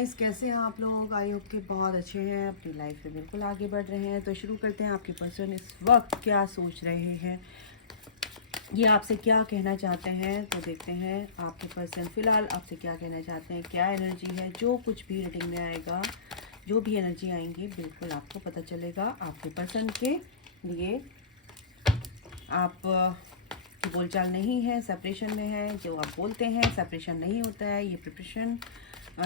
Guys, कैसे हैं आप लोग? आई होप के बहुत अच्छे हैं, अपनी लाइफ में बिल्कुल आगे बढ़ रहे हैं। तो शुरू करते हैं। आपके पर्सन इस वक्त क्या सोच रहे हैं, ये आपसे क्या कहना चाहते हैं, तो देखते हैं आपके पर्सन फ़िलहाल आपसे क्या कहना चाहते हैं। क्या एनर्जी है, जो कुछ भी रीडिंग में आएगा, जो भी एनर्जी आएंगी बिल्कुल आपको पता चलेगा। आपके पर्सन के लिए आप की बोलचाल नहीं है, सेपरेशन में है। जो आप बोलते हैं सेपरेशन नहीं होता है, ये प्रिपरेशन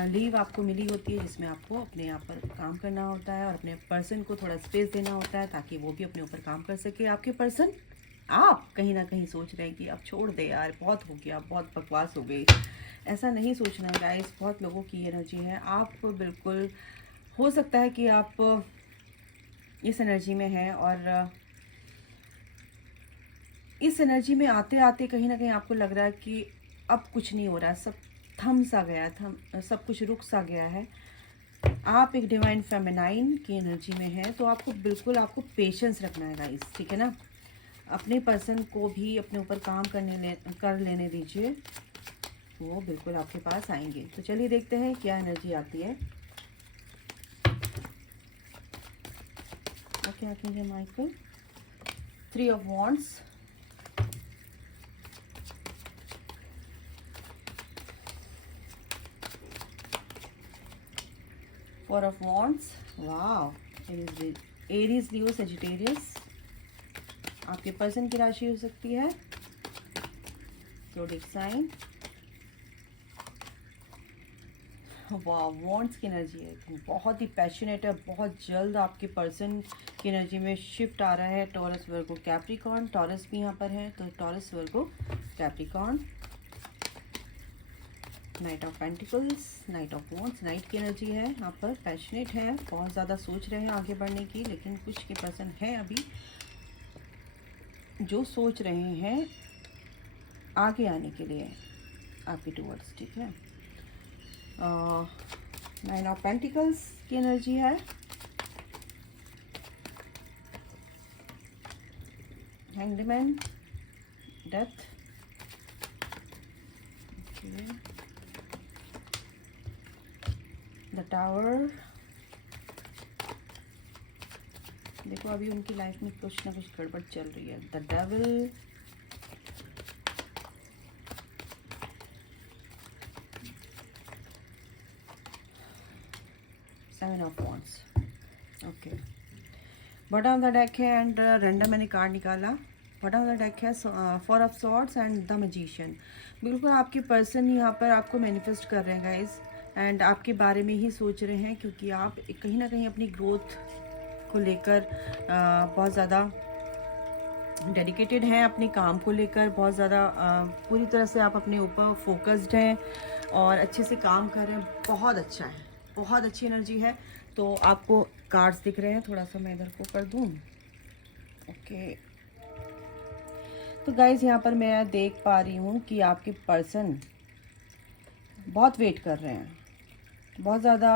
लीव आपको मिली होती है, जिसमें आपको अपने आप पर काम करना होता है और अपने पर्सन को थोड़ा स्पेस देना होता है ताकि वो भी अपने ऊपर काम कर सके। आपके पर्सन आप कहीं ना कहीं सोच रहे हैं कि अब छोड़ दे यार, बहुत हो गया, बहुत बकवास हो गई। ऐसा नहीं सोचना गाइस, बहुत लोगों की एनर्जी है। आप बिल्कुल हो सकता है कि आप इस एनर्जी में हैं और इस एनर्जी में आते आते कहीं ना कहीं आपको लग रहा है कि अब कुछ नहीं हो रहा है, सब थम सा गया, सब कुछ रुक सा गया है। आप एक डिवाइन फेमिनाइन की एनर्जी में हैं, तो आपको पेशेंस रखना है गाइस, ठीक है ना। अपने पर्सन को भी अपने ऊपर काम कर लेने दीजिए, वो बिल्कुल आपके पास आएंगे। तो चलिए देखते हैं क्या एनर्जी आती है। ओके, आके Michael 3 of wands, Four of Wands, वाह, एरीज लियो सेजिटेरियस आपके पर्सन की राशि हो सकती है। ज़ोडिएक साइन, वाह, वॉन्ड्स की एनर्जी है, बहुत ही पैशनेट है। बहुत जल्द आपके पर्सन की एनर्जी में शिफ्ट आ रहा है। टॉरस, वर्गो, कैप्रिकॉर्न, टॉरस भी यहाँ पर है, तो taurus, Virgo, Capricorn. Night of pentacles, night of wands, night की एनर्जी है यहाँ पर, पैशनेट है, बहुत ज़्यादा सोच रहे हैं आगे बढ़ने की, लेकिन कुछ के पर्सन हैं अभी जो सोच रहे हैं आगे आने के लिए आपकी टूवर्ड्स, ठीक है। 9 ऑफ पेंटिकल्स की एनर्जी है, hanged man, death, the tower. देखो अभी उनकी लाइफ में कुछ ना कुछ गड़बड़ चल रही है। The devil, seven of wands. Okay, bottom of the deck है एंड रैंडम मैंने कार्ड निकाला। बॉटम ऑफ द डेक है 4 of swords and the magician. बिल्कुल आपके पर्सन यहाँ पर आपको मैनिफेस्ट कर रहे हैं गाइस, एंड आपके बारे में ही सोच रहे हैं, क्योंकि आप कहीं ना कहीं अपनी ग्रोथ को लेकर बहुत ज़्यादा डेडिकेटेड हैं। अपने काम को लेकर बहुत ज़्यादा पूरी तरह से आप अपने ऊपर फोकस्ड हैं और अच्छे से काम कर रहे हैं। बहुत अच्छा है, बहुत अच्छी एनर्जी है। तो आपको कार्ड्स दिख रहे हैं, थोड़ा सा मैं इधर को कर दूँ। ओके, तो गाइज यहाँ पर मैं देख पा रही हूँ कि आपके पर्सन बहुत वेट कर रहे हैं, बहुत ज़्यादा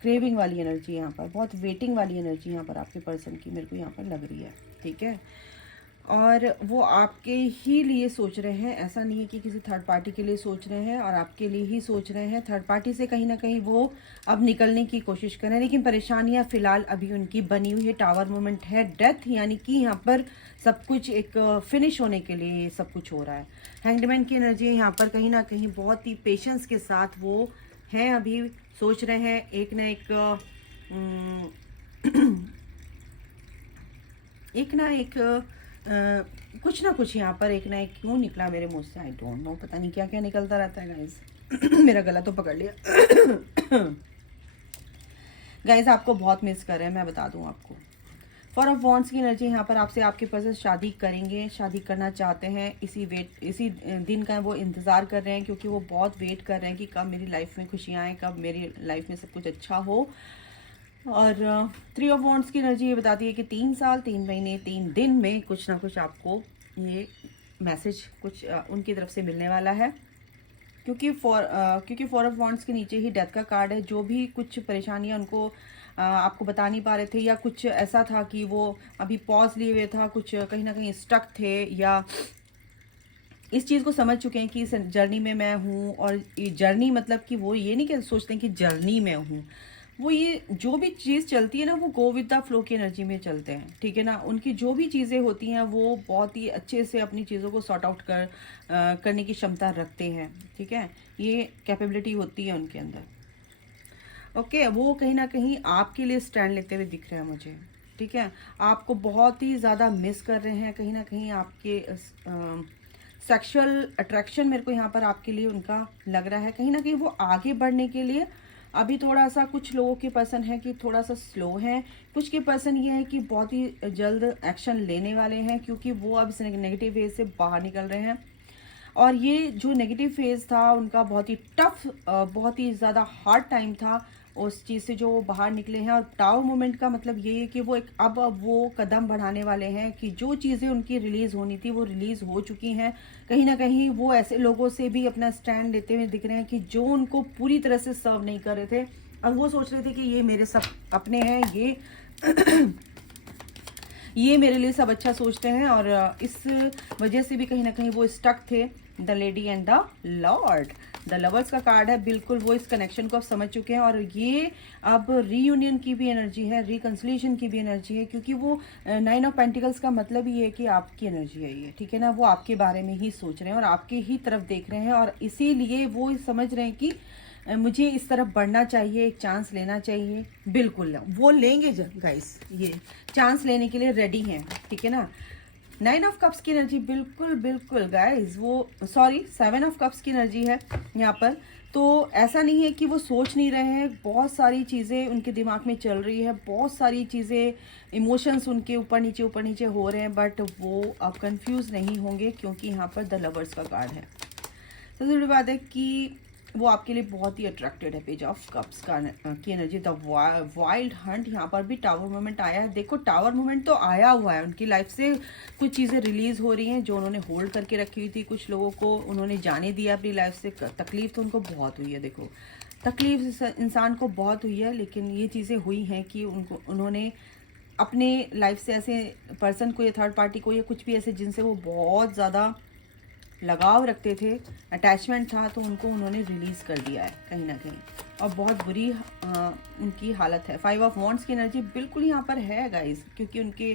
क्रेविंग वाली एनर्जी यहाँ पर, बहुत वेटिंग वाली एनर्जी यहाँ पर आपके पर्सन की मेरे को यहाँ पर लग रही है, ठीक है। और वो आपके ही लिए सोच रहे हैं, ऐसा नहीं है कि किसी थर्ड पार्टी के लिए सोच रहे हैं, और आपके लिए ही सोच रहे हैं। थर्ड पार्टी से कहीं ना कहीं वो अब निकलने की कोशिश कर रहे हैं, लेकिन परेशानियां फिलहाल अभी उनकी बनी हुई है। टावर मोमेंट है, डेथ, यानी कि यहाँ पर सब कुछ एक फिनिश होने के लिए सब कुछ हो रहा है। हैंगडमैन की एनर्जी यहाँ पर कहीं ना कहीं बहुत ही पेशेंस के साथ वो हैं, अभी सोच रहे हैं एक ना एक एक ना एक कुछ ना कुछ यहाँ पर एक ना एक क्यों निकला मेरे मुंह से, आई डोंट नो, पता नहीं क्या क्या निकलता रहता है गाइस। मेरा गला तो पकड़ लिया। गाइस आपको बहुत मिस कर रहे हैं, मैं बता दूं आपको। 4 ऑफ वॉन्ड्स की एनर्जी यहाँ पर आपसे आपके पर्सन शादी करेंगे, शादी करना चाहते हैं। इसी दिन का वो इंतज़ार कर रहे हैं, क्योंकि वो बहुत वेट कर रहे हैं कि कब मेरी लाइफ में खुशियाँ आएँ, कब मेरी लाइफ में सब कुछ अच्छा हो। और 3 ऑफ वॉन्ड्स की एनर्जी ये बताती है कि 3 साल 3 महीने 3 दिन में कुछ ना कुछ आपको ये मैसेज कुछ उनकी तरफ से मिलने वाला है, क्योंकि 4 ऑफ वॉन्ड्स के नीचे ही डेथ का कार्ड है। जो भी कुछ परेशानियां उनको आपको बता नहीं पा रहे थे, या कुछ ऐसा था कि वो अभी पॉज लिए हुए था, कुछ कहीं ना कहीं स्टक थे, या इस चीज़ को समझ चुके हैं कि इस जर्नी में मैं हूँ। और ये जर्नी मतलब कि वो ये नहीं कि सोचते हैं कि जर्नी में हूँ, वो ये जो भी चीज़ चलती है ना, वो गो विद द फ्लो की एनर्जी में चलते हैं, ठीक है ना। उनकी जो भी चीज़ें होती हैं वो बहुत ही अच्छे से अपनी चीज़ों को सॉर्ट आउट करने की क्षमता रखते हैं, ठीक है। ये कैपेबिलिटी होती है उनके अंदर। ओके, वो कहीं ना कहीं आपके लिए स्टैंड लेते हुए दिख रहे हैं मुझे, ठीक है। आपको बहुत ही ज़्यादा मिस कर रहे हैं, कहीं ना कहीं आपके सेक्सुअल अट्रैक्शन मेरे को यहाँ पर आपके लिए उनका लग रहा है। कहीं ना कहीं वो आगे बढ़ने के लिए अभी थोड़ा सा, कुछ लोगों के पर्सन है कि थोड़ा सा स्लो हैं, कुछ के पर्सन ये है कि बहुत ही जल्द एक्शन लेने वाले हैं, क्योंकि वो अब इस नेगेटिव फेज से बाहर निकल रहे हैं। और ये जो नेगेटिव फेज था उनका बहुत ही टफ, बहुत ही ज़्यादा हार्ड टाइम था, उस चीज़ से जो वो बाहर निकले हैं। और टावर मोमेंट का मतलब ये है कि वो एक अब वो कदम बढ़ाने वाले हैं कि जो चीज़ें उनकी रिलीज़ होनी थी वो रिलीज़ हो चुकी हैं। कहीं ना कहीं वो ऐसे लोगों से भी अपना स्टैंड लेते हुए दिख रहे हैं कि जो उनको पूरी तरह से सर्व नहीं कर रहे थे। अब वो सोच रहे थे कि ये मेरे सब अपने हैं, ये मेरे लिए सब अच्छा सोचते हैं। और इस वजह से भी कहीं ना कहीं वो स्टक थे। The lady and the Lord, the lovers का कार्ड है, बिल्कुल वो इस कनेक्शन को अब समझ चुके हैं। और ये अब रीयूनियन की भी एनर्जी है, रिकन्सिलिएशन की भी एनर्जी है, क्योंकि वो 9 ऑफ पेंटिकल्स का मतलब ही है कि आपकी एनर्जी है ये, ठीक है ना। वो आपके बारे में ही सोच रहे हैं और आपके ही तरफ देख रहे हैं। और इसीलिए वो समझ रहे हैं कि मुझे इस तरफ बढ़ना चाहिए, एक चांस लेना चाहिए। बिल्कुल वो लेंगे गाइस, ये चांस लेने के लिए रेडी हैं, ठीक है ना। 9 ऑफ कप्स की एनर्जी, बिल्कुल बिल्कुल गाइस, वो सॉरी 7 ऑफ कप्स की एनर्जी है यहाँ पर। तो ऐसा नहीं है कि वो सोच नहीं रहे हैं, बहुत सारी चीज़ें उनके दिमाग में चल रही है, बहुत सारी चीज़ें, इमोशंस उनके ऊपर नीचे हो रहे हैं, बट वो अब कंफ्यूज नहीं होंगे, क्योंकि यहाँ पर द लवर्स का कार्ड है। सबसे बड़ी बात है कि वो आपके लिए बहुत ही अट्रैक्टेड है। पेज ऑफ कप्स का की एनर्जी, द वाइल्ड हंट, यहाँ पर भी टावर मोमेंट आया है। देखो टावर मोमेंट तो आया हुआ है, उनकी लाइफ से कुछ चीज़ें रिलीज हो रही हैं जो उन्होंने होल्ड करके रखी हुई थी। कुछ लोगों को उन्होंने जाने दिया अपनी लाइफ से, तकलीफ तो उनको बहुत हुई है। देखो तकलीफ इंसान को बहुत हुई है, लेकिन ये चीज़ें हुई हैं कि उन्होंने अपने लाइफ से ऐसे पर्सन को या थर्ड पार्टी को या कुछ भी ऐसे जिनसे वो बहुत ज़्यादा लगाव रखते थे, अटैचमेंट था, तो उनको उन्होंने रिलीज़ कर दिया है कहीं ना कहीं। और बहुत बुरी उनकी हालत है। 5 ऑफ वॉन्ड्स की एनर्जी बिल्कुल यहाँ पर है गाइस, क्योंकि उनके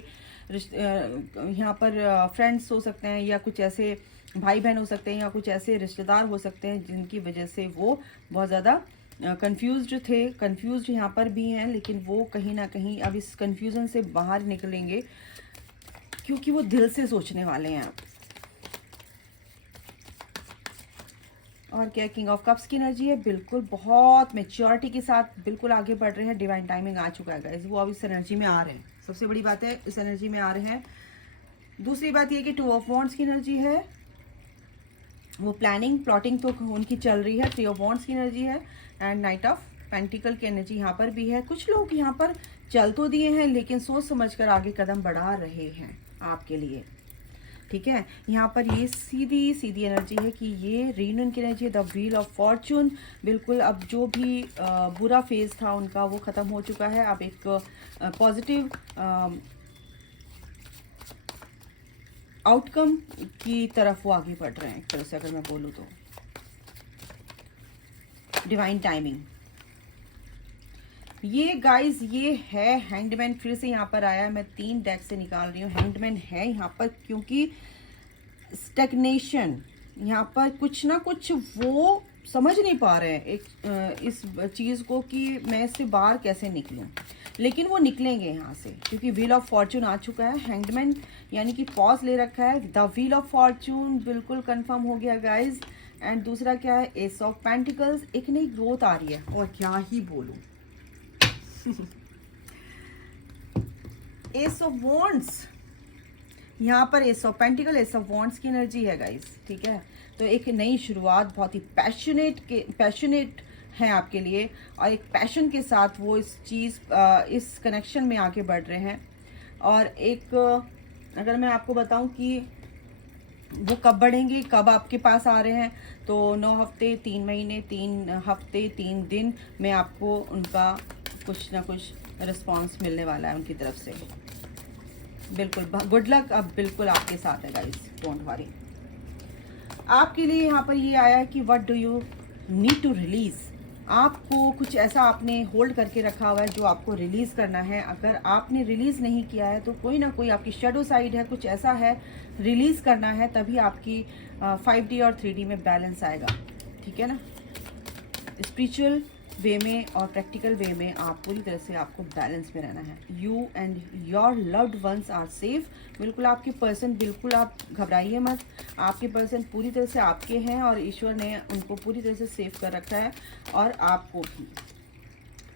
यहाँ पर फ्रेंड्स हो सकते हैं, या कुछ ऐसे भाई बहन हो सकते हैं, या कुछ ऐसे रिश्तेदार हो सकते हैं जिनकी वजह से वो बहुत ज़्यादा कंफ्यूज्ड यहाँ पर भी हैं। लेकिन वो कहीं ना कहीं अब इस कंफ्यूजन से बाहर निकलेंगे, क्योंकि वो दिल से सोचने वाले हैं। और क्या, किंग ऑफ कप्स की एनर्जी है, बिल्कुल बहुत मेच्योरिटी के साथ बिल्कुल आगे बढ़ रहे हैं। डिवाइन टाइमिंग आ चुका है गाइस, वो अब इस एनर्जी में आ रहे हैं। सबसे बड़ी बात है इस एनर्जी में आ रहे हैं। दूसरी बात ये कि 2 ऑफ वॉन्ड्स की एनर्जी है, वो प्लॉटिंग तो उनकी चल रही है। 3 ऑफ वॉन्ड्स की एनर्जी है एंड नाइट ऑफ पेंटिकल की एनर्जी यहाँ पर भी है। कुछ लोग यहाँ पर चल तो दिए हैं, लेकिन सोच समझ कर आगे कदम बढ़ा रहे हैं आपके लिए, ठीक है। यहाँ पर ये सीधी एनर्जी है कि ये रीयूनियन की एनर्जी है, द व्हील ऑफ फॉर्चून। बिल्कुल अब जो भी बुरा फेज था उनका वो ख़त्म हो चुका है। अब एक पॉजिटिव आउटकम की तरफ वो आगे बढ़ रहे हैं, एक तरह से अगर मैं बोलूँ तो। डिवाइन टाइमिंग, ये गाइस ये है हैंगमैन, फिर से यहाँ पर आया है। मैं 3 डेक से निकाल रही हूँ। हैंगमैन है यहाँ पर, क्योंकि स्टैग्नेशन, यहाँ पर कुछ ना कुछ वो समझ नहीं पा रहे हैं इस चीज़ को कि मैं इससे बाहर कैसे निकलूं, लेकिन वो निकलेंगे यहाँ से, क्योंकि व्हील ऑफ फॉर्चून आ चुका है। हैंगमैन यानी कि पॉज ले रखा है। द व्हील ऑफ फॉर्चून बिल्कुल कंफर्म हो गया गाइज। एंड दूसरा क्या है, एस ऑफ पेंटिकल्स, एक नई ग्रोथ आ रही है, और क्या ही बोलूं। एस ऑफ वॉन्ड्स, यहाँ पर S of pentacle, S of wands की एनर्जी है गाइस, ठीक है। तो एक नई शुरुआत, बहुत ही पैशनेट है आपके लिए, और एक पैशन के साथ वो इस कनेक्शन में आगे बढ़ रहे हैं। और एक अगर मैं आपको बताऊं कि वो कब बढ़ेंगे, कब आपके पास आ रहे हैं, तो 9 हफ्ते 3 महीने 3 हफ्ते 3 दिन में आपको उनका कुछ ना कुछ रिस्पॉन्स मिलने वाला है उनकी तरफ से। बिल्कुल गुड लक अब बिल्कुल आपके साथ है गाइस, डोंट वरी। आपके लिए यहाँ पर ये आया है कि what do you need to release. आपको कुछ ऐसा आपने होल्ड करके रखा हुआ है जो आपको रिलीज करना है। अगर आपने रिलीज नहीं किया है तो कोई ना कोई आपकी शेडो साइड है, कुछ ऐसा है रिलीज करना है, तभी आपकी 5D और 3D में बैलेंस आएगा। ठीक है ना। स्पिरिचुअल वे में और प्रैक्टिकल वे में आप पूरी तरह से आपको बैलेंस में रहना है। You and your loved ones are safe. बिल्कुल आपके पर्सन, बिल्कुल आप घबराइए मत, आपके पर्सन पूरी तरह से आपके हैं और ईश्वर ने उनको पूरी तरह से सेफ कर रखा है, और आपको भी।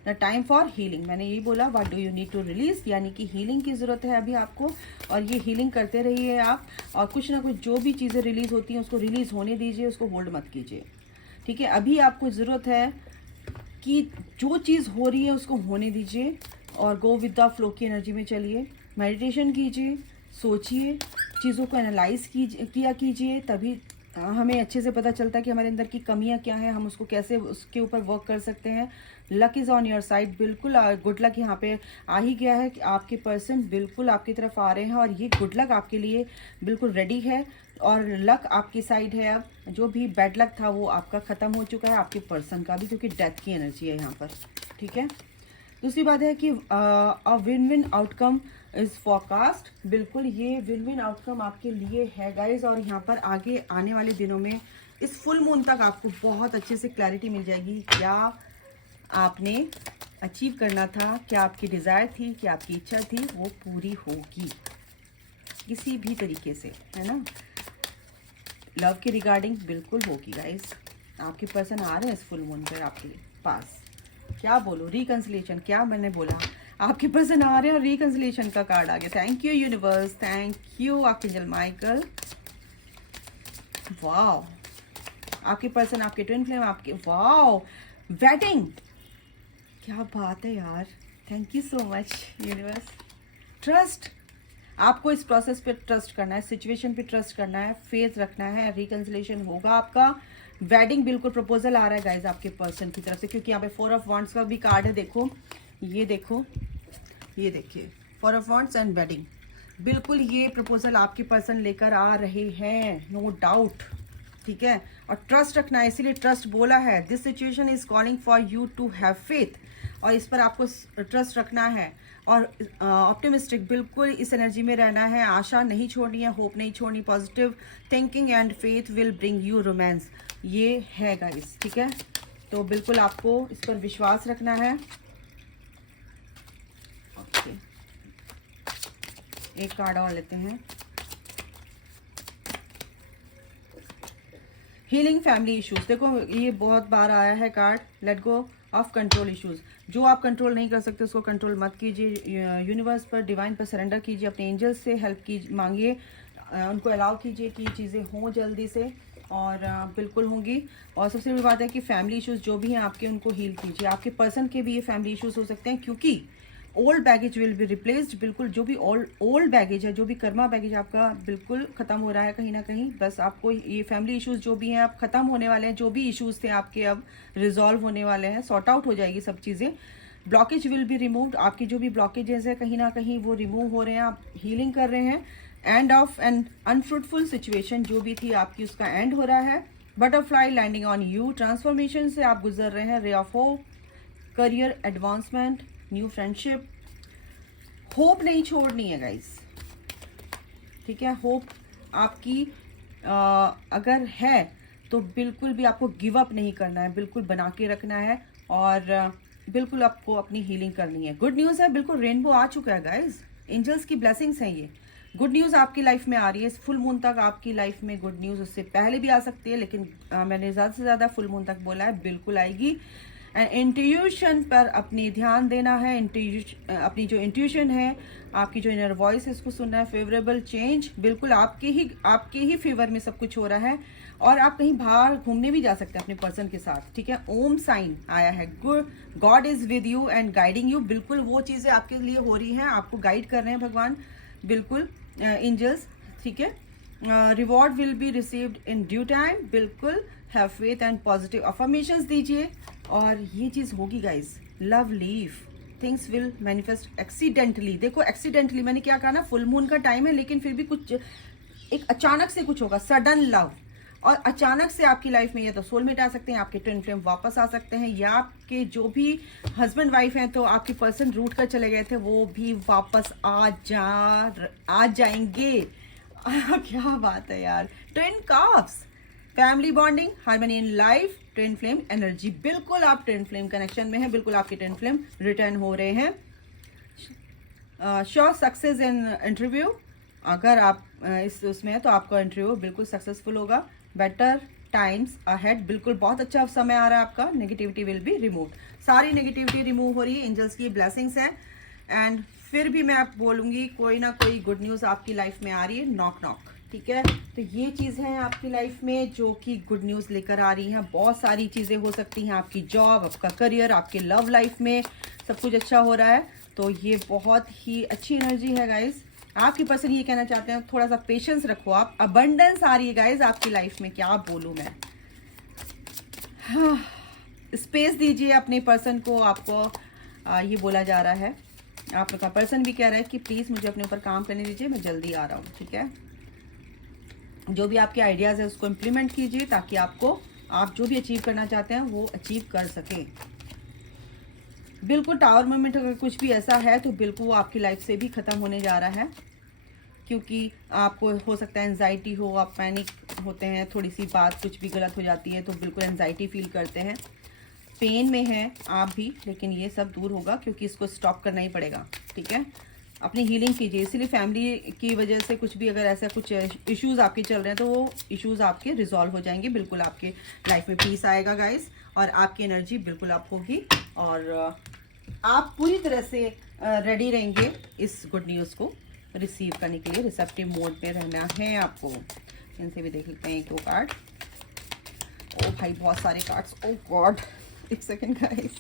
द टाइम फॉर हीलिंग, मैंने यही बोला, what do you need to release, यानी कि हीलिंग की ज़रूरत है अभी आपको, और ये हीलिंग करते रहिए आप। और कुछ ना कुछ जो भी चीज़ें रिलीज़ होती हैं उसको रिलीज़ होने दीजिए, उसको होल्ड मत कीजिए। ठीक है। अभी आपको ज़रूरत है कि जो चीज़ हो रही है उसको होने दीजिए और गो विद द फ्लो की एनर्जी में चलिए। मेडिटेशन कीजिए, सोचिए, चीज़ों को एनालाइज किया कीजिए, तभी हमें अच्छे से पता चलता है कि हमारे अंदर की कमियां क्या हैं, हम उसको कैसे उसके ऊपर वर्क कर सकते हैं। Luck is on your side. बिल्कुल गुड लक यहाँ पे आ ही गया है कि आपके पर्सन बिल्कुल आपकी तरफ आ रहे हैं, और ये गुड लक आपके लिए बिल्कुल रेडी है, और लक आपकी साइड है। अब जो भी बैड लक था वो आपका ख़त्म हो चुका है, आपके पर्सन का भी, क्योंकि डेथ की एनर्जी है यहाँ पर। ठीक है। दूसरी बात है कि a win win outcome is forecast. बिल्कुल ये विन विन आउटकम आपके लिए है गाइज, और यहाँ पर आगे आने वाले दिनों में इस फुल मून तक आपको बहुत अच्छे से क्लैरिटी मिल जाएगी। क्या आपने अचीव करना था, क्या आपकी डिज़ायर थी, क्या आपकी इच्छा थी, वो पूरी होगी किसी भी तरीके से, है ना। लव के रिगार्डिंग बिल्कुल होगी गाइस। आपके पर्सन आ रहे हैं इस फुल मून पर आपके पास। क्या बोलो, रिकंसिलेशन, क्या मैंने बोला, आपके पर्सन आ रहे हैं और रिकंसिलेशन का कार्ड आ गया। Thank you universe, thank you archangel Michael. Wow, आपके पर्सन, आपके ट्विन फ्लेम, आपके, वाओ, वेडिंग, क्या बात है यार। Thank you so much universe. Trust, आपको इस प्रोसेस पे ट्रस्ट करना है, सिचुएशन पे ट्रस्ट करना है, फेथ रखना है, रिकंसिलेशन होगा आपका। वेडिंग, बिल्कुल प्रपोजल आ रहा है गाइज आपके पर्सन की तरफ से, क्योंकि यहाँ पे 4 ऑफ वांड्स का भी कार्ड है। देखो, ये देखो, ये देखिए, 4 ऑफ वांड्स एंड वेडिंग। बिल्कुल ये प्रपोजल आपके पर्सन लेकर आ रहे हैं, नो डाउट। ठीक है। और ट्रस्ट रखना है, इसीलिए ट्रस्ट बोला है। This situation is calling for you to have faith, और इस पर आपको ट्रस्ट रखना है और ऑप्टिमिस्टिक, बिल्कुल इस एनर्जी में रहना है। आशा नहीं छोड़नी है, होप नहीं छोड़नी। Positive thinking and faith will bring you romance, ये है गाइस। ठीक है। तो बिल्कुल आपको इस पर विश्वास रखना है। ओके, एक कार्ड और लेते हैं। हीलिंग फैमिली इश्यूज, देखो ये बहुत बार आया है card. Let go of control issues, जो आप कंट्रोल नहीं कर सकते उसको कंट्रोल मत कीजिए। यूनिवर्स पर, डिवाइन पर सरेंडर कीजिए, अपने एंजल्स से हेल्प मांगिए, उनको अलाउ कीजिए कि चीज़ें हों जल्दी से, और बिल्कुल होंगी। और सबसे बड़ी बात है कि फैमिली इश्यूज जो भी हैं आपके, उनको हील कीजिए। आपके पर्सन के भी ये फैमिली इश्यूज हो सकते हैं, क्योंकि old baggage will be replaced. बिल्कुल जो भी ओल्ड बैगेज है, जो भी कर्मा बैगेज आपका बिल्कुल ख़त्म हो रहा है कहीं ना कहीं। बस आपको ये फैमिली इश्यूज जो भी हैं अब ख़त्म होने वाले हैं, जो भी इश्यूज थे आपके अब रिजॉल्व होने वाले हैं, सॉर्ट आउट हो जाएगी सब चीज़ें। ब्लॉकेज विल बी रिमूव्ड, आपकी जो भी ब्लॉकेजेस है कहीं ना कहीं वो रिमूव हो रहे हैं, आप हीलिंग कर रहे हैं। End of an unfruitful situation जो भी थी आपकी, उसका एंड हो रहा है। Butterfly landing on you, transformation से आप गुजर रहे हैं। Ray of hope, career advancement, new friendship. Hope नहीं छोड़नी है गाइस। ठीक है। होप आपकी अगर है तो बिल्कुल भी आपको गिव अप नहीं करना है, बिल्कुल बना के रखना है, और बिल्कुल आपको अपनी हीलिंग करनी है। गुड न्यूज़ है, बिल्कुल रेनबो आ चुका है गाइस। एंजल्स की ब्लेसिंग्स हैं ये। गुड न्यूज़ आपकी लाइफ में आ रही है। इस फुल मून तक आपकी लाइफ में गुड न्यूज़ उससे पहले भी आ सकती है, लेकिन मैंने ज़्यादा से ज़्यादा फुल मून तक बोला है, बिल्कुल आएगी। इंट्यूशन पर अपनी ध्यान देना है। अपनी जो इंट्यूशन है, आपकी जो इनर वॉइस है, उसको सुनना है। फेवरेबल चेंज, बिल्कुल आपके ही फेवर में सब कुछ हो रहा है, और आप कहीं बाहर घूमने भी जा सकते हैं अपने पर्सन के साथ। ठीक है। ओम साइन आया है, God is with you and guiding you. बिल्कुल वो चीज़ें आपके लिए हो रही हैं, आपको गाइड कर रहे हैं भगवान, बिल्कुल एंजल्स। ठीक है। Reward will be received in due time, बिल्कुल have faith and positive affirmations दीजिए, और ये चीज़ होगी guys. Love leave, things will manifest accidentally. देखो एक्सीडेंटली मैंने क्या कहा ना, फुल मून का टाइम है, लेकिन फिर भी कुछ एक अचानक से कुछ होगा, सडन लव। और अचानक से आपकी लाइफ में या तो सोलमेट आ सकते हैं, आपके ट्विन फ्लेम वापस आ सकते हैं, या आपके जो भी हस्बैंड वाइफ हैं तो आपके पर्सन रूट कर चले गए थे वो भी वापस आ जाएंगे। क्या बात है यार। Twin carves, family bonding, harmony in life, twin flame energy, बिल्कुल आप ट्विन फ्लेम कनेक्शन में हैं, बिल्कुल आपके ट्विन फ्लेम रिटर्न हो रहे हैं। श्योर सक्सेस इन इंटरव्यू, अगर आप उसमें है तो आपका इंटरव्यू बिल्कुल सक्सेसफुल होगा। बेटर टाइम्स अहेड, बिल्कुल बहुत अच्छा समय आ रहा है आपका। नेगेटिविटी विल बी रिमूव, सारी नेगेटिविटी रिमूव हो रही है, एंजल्स की ब्लेसिंग्स हैं। एंड फिर भी मैं आप बोलूँगी कोई ना कोई गुड न्यूज़ आपकी लाइफ में आ रही है, नॉक नॉक, ठीक है। तो ये चीज़ है आपकी लाइफ में जो कि गुड न्यूज़ लेकर आ रही हैं। बहुत सारी चीज़ें हो सकती हैं, आपकी जॉब, आपका करियर, आपके लव लाइफ में सब कुछ अच्छा हो रहा है। तो ये बहुत ही अच्छी एनर्जी है गाइज। आपके पर्सन ये कहना चाहते हैं थोड़ा सा पेशेंस रखो आप, अबंडेंस आ रही है गाइज आपकी लाइफ में, क्या बोलूँ मैं। हाँ, स्पेस दीजिए अपने पर्सन को, आपको ये बोला जा रहा है। आपका पर्सन भी कह रहा है कि प्लीज़ मुझे अपने ऊपर काम करने दीजिए, मैं जल्दी आ रहा हूँ, ठीक है। जो भी आपके आइडियाज़ है उसको इम्प्लीमेंट कीजिए ताकि आप जो भी अचीव करना चाहते हैं वो अचीव कर सकें। बिल्कुल टावर मोमेंट अगर कुछ भी ऐसा है तो बिल्कुल वो आपकी लाइफ से भी ख़त्म होने जा रहा है, क्योंकि आपको हो सकता है एंजाइटी हो, आप पैनिक होते हैं, थोड़ी सी बात कुछ भी गलत हो जाती है तो बिल्कुल एंजाइटी फील करते हैं, पेन में हैं आप भी, लेकिन ये सब दूर होगा क्योंकि इसको स्टॉप करना ही पड़ेगा, ठीक है। अपनी हीलिंग कीजिए, इसीलिए फैमिली की वजह से कुछ भी अगर ऐसा कुछ इश्यूज आपके चल रहे हैं तो वो इश्यूज आपके रिजॉल्व हो जाएंगे, बिल्कुल आपके लाइफ में पीस आएगा गाइस, और आपकी एनर्जी बिल्कुल अप होगी और आप पूरी तरह से रेडी रहेंगे इस गुड न्यूज़ को रिसीव करने के लिए। रिसेप्टिव मोड में रहना है आपको। इनसे भी देख लेते हैं एक दो कार्ड। ओ भाई बहुत सारे कार्ड्स, ओ गॉड, एक सेकेंड गाइस।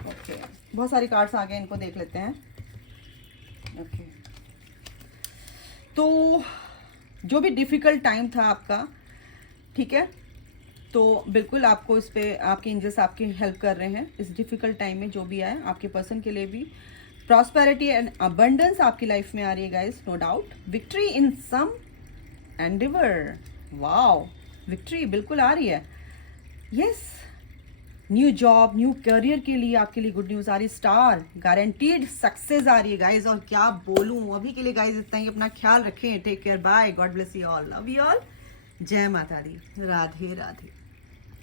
ओके, बहुत सारे कार्ड्स आ गए, इनको देख लेते हैं। ओके, तो जो भी डिफ़िकल्ट टाइम था आपका, ठीक है, तो बिल्कुल आपको इस पे आपके एंजल्स आपकी हेल्प कर रहे हैं इस डिफ़िकल्ट टाइम में। जो भी आए आपके पर्सन के लिए भी प्रॉस्पेरिटी एंड अबंडेंस आपकी लाइफ में आ रही है guys, no doubt. Victory in some endeavour, wow, victory बिल्कुल आ रही है। Yes, new job, new career के लिए आपके लिए गुड न्यूज़ आ रही है। स्टार, गारंटीड सक्सेस आ रही है गाइज, और क्या बोलूँ। अभी के लिए गाइज इतना ही, अपना ख्याल रखें, take care, bye, God bless you all, love you all, जय माता दी, राधे राधे।